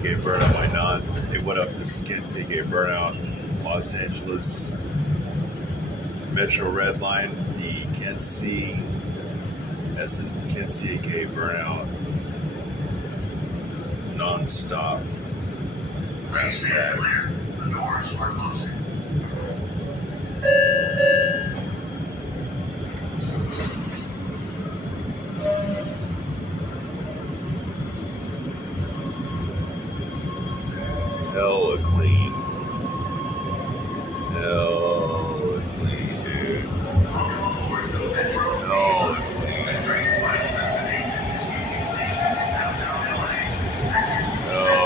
aka Burnout, why not? Hey, what up? This is KentC, aka Burnout, Los Angeles Metro Red Line, the KentC, KentC, aka Burnout, non-stop. GrafTag. The doors are closing. Hella clean. Hella clean, dude. Hella clean. Oh.